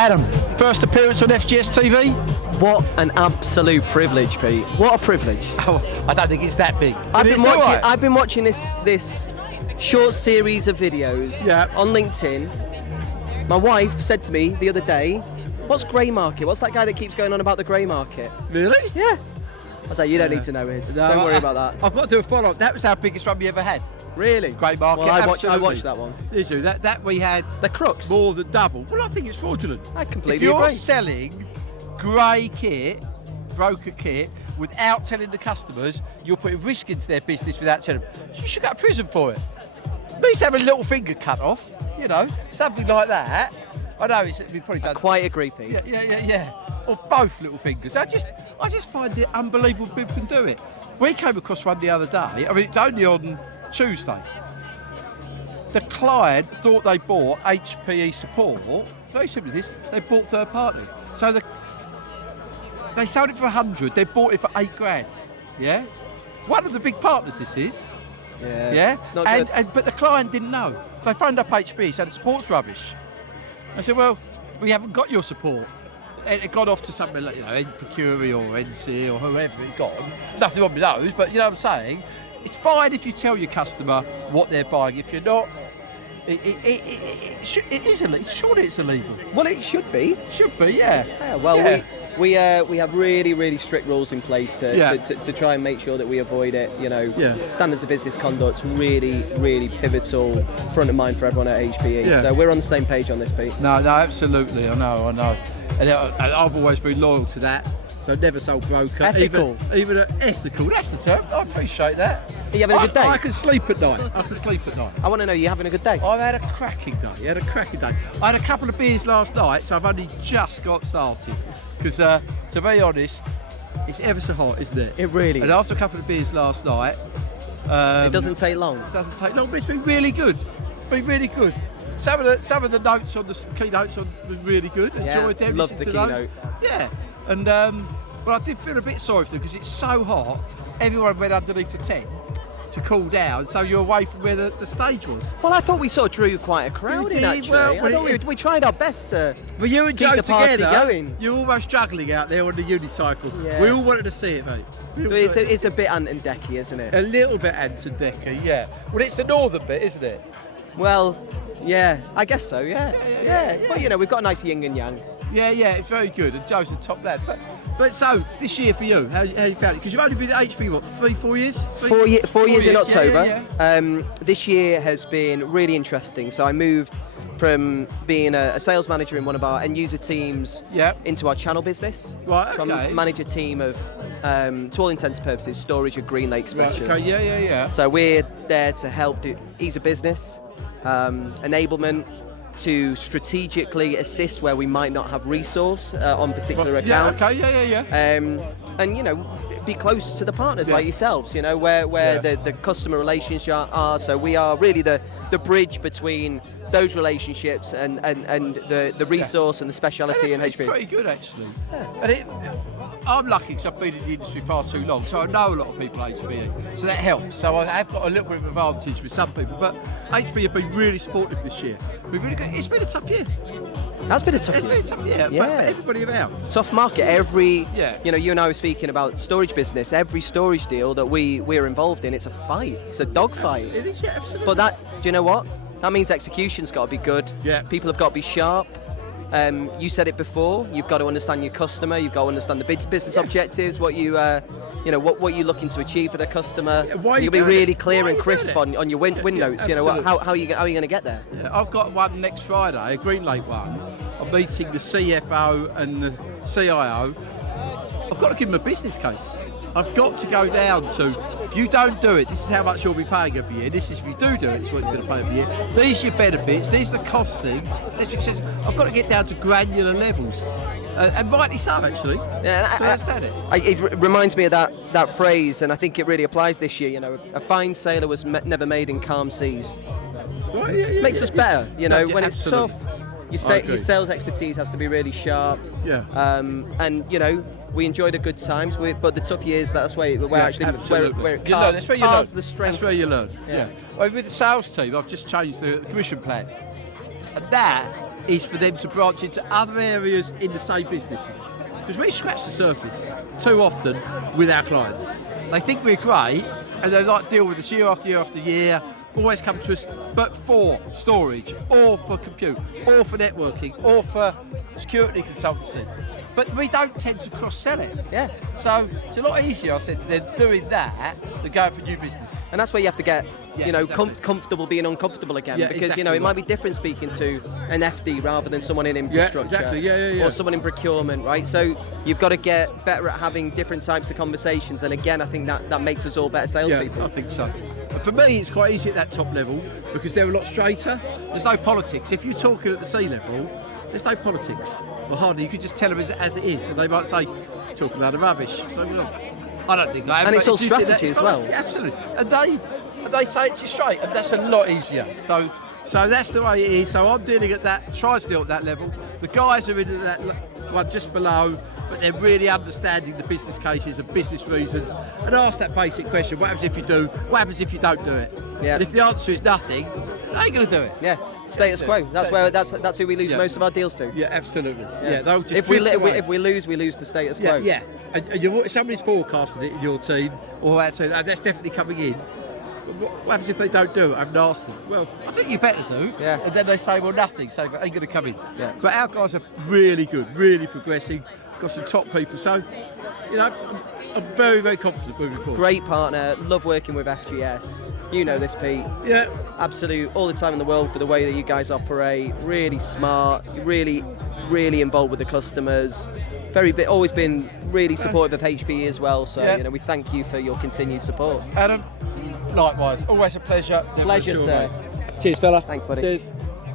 Adam, first appearance on FGS TV? What an absolute privilege, Pete. What a privilege. Oh, I don't think it's that big. I've been watching this short series of videos on LinkedIn. My wife said to me the other day, what's grey market? What's that guy that keeps going on about the grey market? Really? Yeah. I was like, you don't need to know his. No, don't worry about that. I've got to do a follow-up. That was our biggest one we ever had. Really? Grey market. Well, I watched that one. Did you? That we had the crooks. More than double. Well, I think it's fraudulent. I completely agree. If you're agree. selling grey kit, broker kit, without telling the customers, you're putting risk into their business without telling them. You should go to prison for it. At least have a little finger cut off, you know, something like that. I know we probably done. I quite agree, Pete. Yeah. Or both little fingers. I just find it unbelievable people can do it. We came across one the other day. I mean, it's only on Tuesday. The client thought they bought HPE support. Very simple as this. They bought third party. So they sold it for 100. They bought it for $8,000. Yeah. One of the big partners. This is. Yeah. It's not good. But the client didn't know. So they phoned up HPE. Said the support's rubbish. I said, well, we haven't got your support. It got off to something like, you know, Procure or NC or whoever it got. Nothing wrong with those, but you know what I'm saying? It's fine if you tell your customer what they're buying. If you're not, it is illegal. Surely it's illegal. Well, it should be. Should be, yeah. We have really, really strict rules in place to try and make sure that we avoid it. You know, standards of business conduct's really, really pivotal, front of mind for everyone at HPE. Yeah. So we're on the same page on this, Pete. No, absolutely. I know. And I've always been loyal to that. So never sold broker. Ethical. Even ethical. That's the term. I appreciate that. Are you having a good day? I can sleep at night. I want to know, you having a good day? I've had a cracking day. I had a couple of beers last night, so I've only just got started. Because, to be honest, it's ever so hot, isn't it? It really is. And after a couple of beers last night... it doesn't take long. It doesn't take long, but it's been really good. Some of the notes on the keynotes were really good. Enjoyed them. Loved the keynote. Yeah, and but I did feel a bit sorry for them because it's so hot. Everyone went underneath the tent to cool down, so you're away from where the stage was. Well, I thought we sort of drew quite a crowd in, actually. We tried our best to you and keep Joe the party together, going. You're almost juggling out there on the unicycle. Yeah. We all wanted to see it, mate. It's a bit Ant and Decky, isn't it? A little bit Ant and Decky, yeah. Well, it's the northern bit, isn't it? Well, yeah, I guess so, yeah. But, you know, we've got a nice yin and yang. Yeah, it's very good, and Joe's the top lad. But so, this year for you, how you found it? Because you've only been at HPE, what, 4 years? 4 years in October. Yeah. This year has been really interesting. So I moved from being a sales manager in one of our end user teams into our channel business. Right, okay. So I manage a team of, to all intents and purposes, storage and Green Lake specialists. Right, okay, yeah. So we're there to help ease a business, enablement, to strategically assist where we might not have resource on particular accounts. Yeah. And you know, be close to the partners like yourselves. You know, where the customer relationships are. So we are really the bridge between those relationships and the resource and the speciality in HPE. It's pretty good, actually. And I'm lucky because I've been in the industry far too long, so I know a lot of people at HPE, so that helps. So I have got a little bit of advantage with some people, but HPE have been really supportive this year. It's been a tough year. That's been a tough year. It's been a tough year, but for everybody about. Tough market. You know, you and I were speaking about storage business. Every storage deal that we're involved in, it's a fight. It's a dogfight. It is, yeah, absolutely. But do you know what? That means execution's got to be good. Yeah. People have got to be sharp. You said it before. You've got to understand your customer. You've got to understand the business objectives. What what you're looking to achieve for the customer. You'll be really clear and crisp on your win notes. You know, how are you going to get there? Yeah, I've got one next Friday, a Green Lake one. I'm meeting the CFO and the CIO. I've got to give them a business case. I've got to go down to, if you don't do it, this is how much you'll be paying every year. This is if you do it, this is what you're going to pay every year. These are your benefits, these are the costing, etc. I've got to get down to granular levels. And rightly so, actually. Yeah, so that's it. It reminds me of that phrase, and I think it really applies this year. You know, a fine sailor was never made in calm seas. Right, Makes us better. You know, when absolutely. it's tough, your sales expertise has to be really sharp. Yeah. And you know, we enjoyed the good times, but the tough years, that's where we're actually where it that's where you learn. The strength. That's where you learn. Yeah. Well, with the sales team, I've just changed the commission plan, and that is for them to branch into other areas in the same businesses. Because we scratch the surface too often with our clients. They think we're great and they like deal with us year after year after year, always come to us, but for storage, or for compute, or for networking, or for security consultancy. But we don't tend to cross-sell it. Yeah. So it's a lot easier, I said to them, doing that than going for new business. And that's where you have to get, exactly. Comfortable being uncomfortable again. Yeah, because, exactly it might be different speaking to an FD rather than someone in infrastructure. exactly. Yeah. Or someone in procurement, right? So you've got to get better at having different types of conversations. And again, I think that makes us all better salespeople. Yeah, I think so. And for me, it's quite easy at that top level because they're a lot straighter. There's no politics. If you're talking at the C level, there's no politics. Well, hardly. You could just tell them as it is. And they might say, talking a lot of rubbish. So, well, I don't think I am. And it's all strategy as well. Yeah, absolutely. And they say it to you straight, and that's a lot easier. So that's the way it is. So I'm dealing at that, trying to deal at that level. The guys are in that one just below, but they're really understanding the business cases and business reasons, and ask that basic question: what happens if you do? What happens if you don't do it? Yeah. And if the answer is nothing, they ain't going to do it. Yeah. Status quo. That's who we lose most of our deals to. Yeah, absolutely. Yeah. They'll just if we lose the status quo. Yeah. And if somebody's forecasted it in your team or our team, that's definitely coming in. What happens if they don't do it? I've asked them. Well, I think you better do. Yeah. And then they say, well, nothing, so it ain't going to come in. Yeah. But our guys are really good, really progressing. Got some top people, so I'm very, very confident moving forward. Great partner. Love working with FGS. You know this, Pete. Yeah. Absolute, all the time in the world for the way that you guys operate. Really smart. Really, really involved with the customers. Always been really supportive of HPE as well. So we thank you for your continued support. Adam, likewise. Always a pleasure. Pleasure, sir. Cheers, fella. Thanks, buddy. Cheers.